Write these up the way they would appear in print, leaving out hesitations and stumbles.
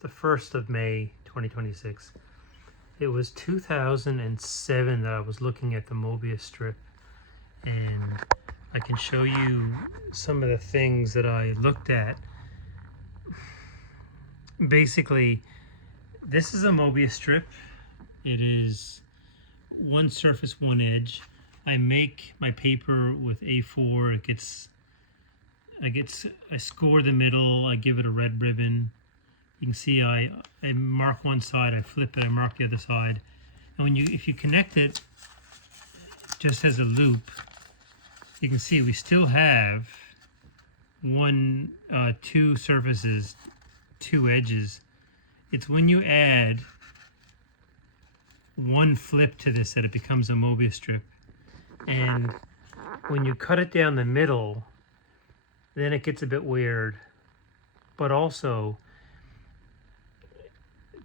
the 1st of May 2026. It was 2007 that I was looking at the Mobius strip, and I can show you some of the things that I looked at. Basically, this is a Mobius strip. It is one surface, one edge. I make my paper with A4. I score the middle. I give it a red ribbon. You can see I mark one side, I flip it, I mark the other side. And if you connect it just as a loop, you can see we still have two surfaces, two edges. It's when you add one flip to this that it becomes a Mobius strip. And when you cut it down the middle, then it gets a bit weird. But also,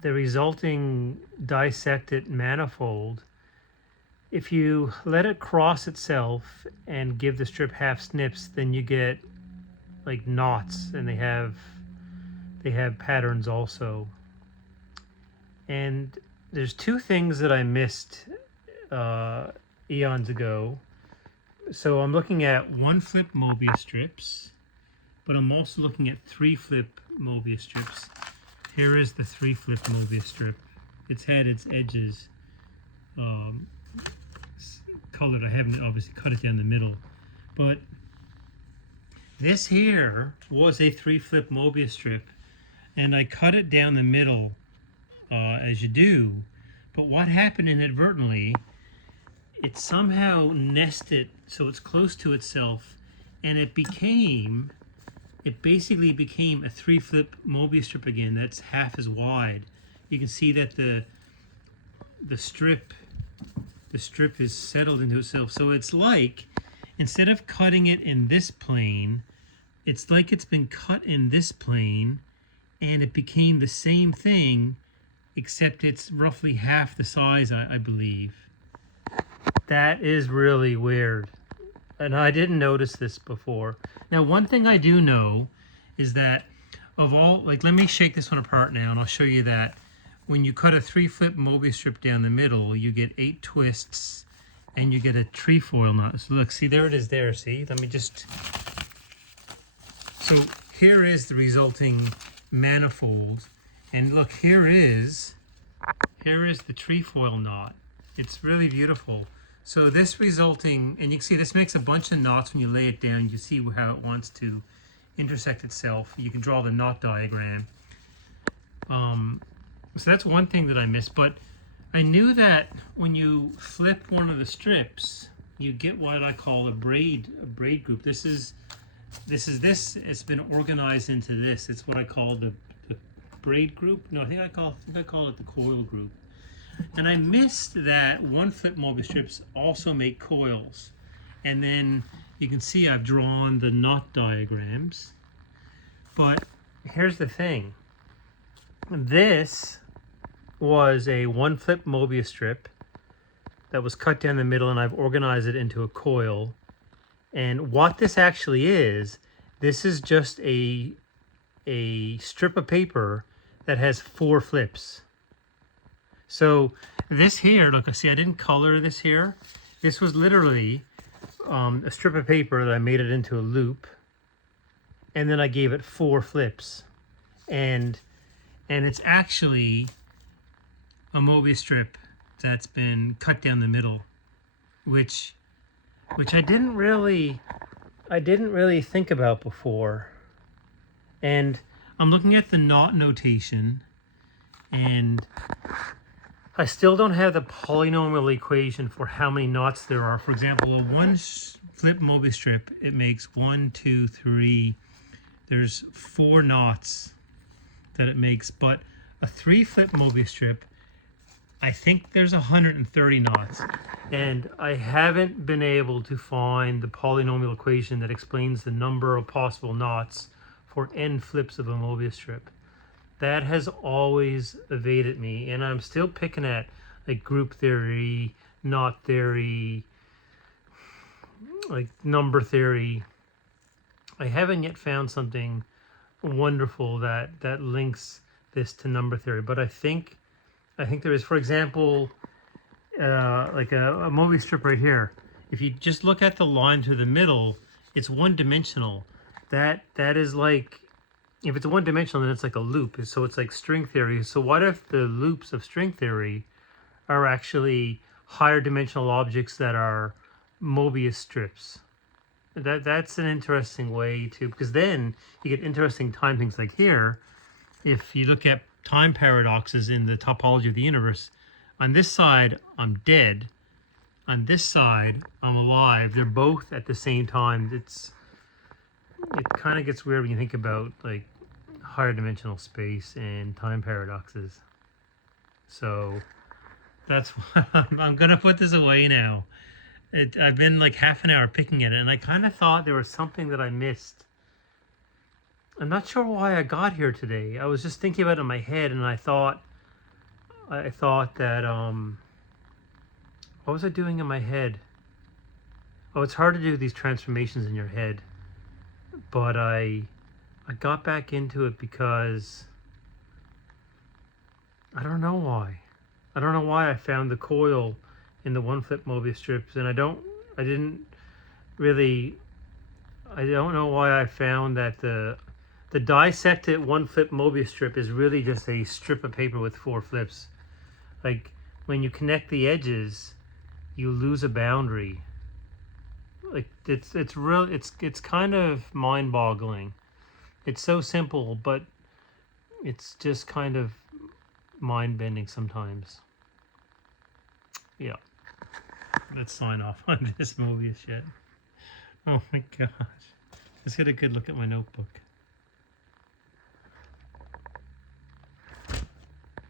the resulting dissected manifold, if you let it cross itself and give the strip half snips, then you get like knots, and they have patterns also. And there's two things that I missed eons ago. So I'm looking at one flip Mobius strips, but I'm also looking at three flip Mobius strips. Here is the three flip Mobius strip. It's had its edges colored. I haven't obviously cut it down the middle, but this here was a three flip Mobius strip, and I cut it down the middle as you do. But what happened inadvertently, it somehow nested so it's close to itself, and it basically became a three flip Mobius strip again that's half as wide. You can see that the strip is settled into itself. So it's like, instead of cutting it in this plane, it's like it's been cut in this plane, and it became the same thing, except it's roughly half the size, I believe. That is really weird. And I didn't notice this before. Now, one thing I do know is that let me shake this one apart now, and I'll show you that when you cut a three flip Mobius strip down the middle, you get 8 twists, and you get a trefoil knot. So look, see, there it is there, see? So here is the resulting manifold, and look, here is the trefoil knot. It's really beautiful. So this resulting, and you can see this makes a bunch of knots when you lay it down. You see how it wants to intersect itself. You can draw the knot diagram. So that's one thing that I missed, but I knew that when you flip one of the strips, you get what I call a braid group. It's been organized into this. It's what I call the braid group. No, I think I call it the coil group. And I missed that one flip Mobius strips also make coils. And then you can see I've drawn the knot diagrams. But here's the thing. This was a one flip Mobius strip that was cut down the middle, and I've organized it into a coil. And what this actually is, this is just a strip of paper that has 4 flips. So this here, look, see, I didn't color this here. This was literally a strip of paper that I made it into a loop, and then I gave it 4 flips, and it's actually a Mobius strip that's been cut down the middle, which I didn't really think about before. And I'm looking at the knot notation, and I still don't have the polynomial equation for how many knots there are. For example, a one flip Mobius strip, it makes 1, 2, 3. There's 4 knots that it makes, but a 3 flip Mobius strip, I think there's 130 knots. And I haven't been able to find the polynomial equation that explains the number of possible knots for n flips of a Mobius strip. That has always evaded me, and I'm still picking at like group theory, knot theory, like number theory. I haven't yet found something wonderful that links this to number theory, but I think there is, for example, like a Mobius strip right here. If you just look at the line through the middle, it's one dimensional. That is like, if it's one dimensional, then it's like a loop. So it's like string theory. So what if the loops of string theory are actually higher dimensional objects that are Mobius strips? That's an interesting way to, because then you get interesting time things like here. If you look at time paradoxes in the topology of the universe, on this side I'm dead, on this side I'm alive. They're both at the same time. It kind of gets weird when you think about like higher dimensional space and time paradoxes. So that's why I'm gonna put this away now. I've been like half an hour picking at it, and I kind of thought there was something that I missed. I'm not sure why I got here today. I was just thinking about it in my head, and I thought that what was I doing in my head? Oh, it's hard to do these transformations in your head, but I got back into it because I don't know why. I don't know why I found the coil in the one flip Mobius strips, and I don't know why I found that the dissected one flip Mobius strip is really just a strip of paper with 4 flips. Like when you connect the edges, you lose a boundary. Like it's kind of mind-boggling. It's so simple, but it's just kind of mind-bending sometimes. Yeah. Let's sign off on this Mobius shit. Oh my gosh. Let's get a good look at my notebook.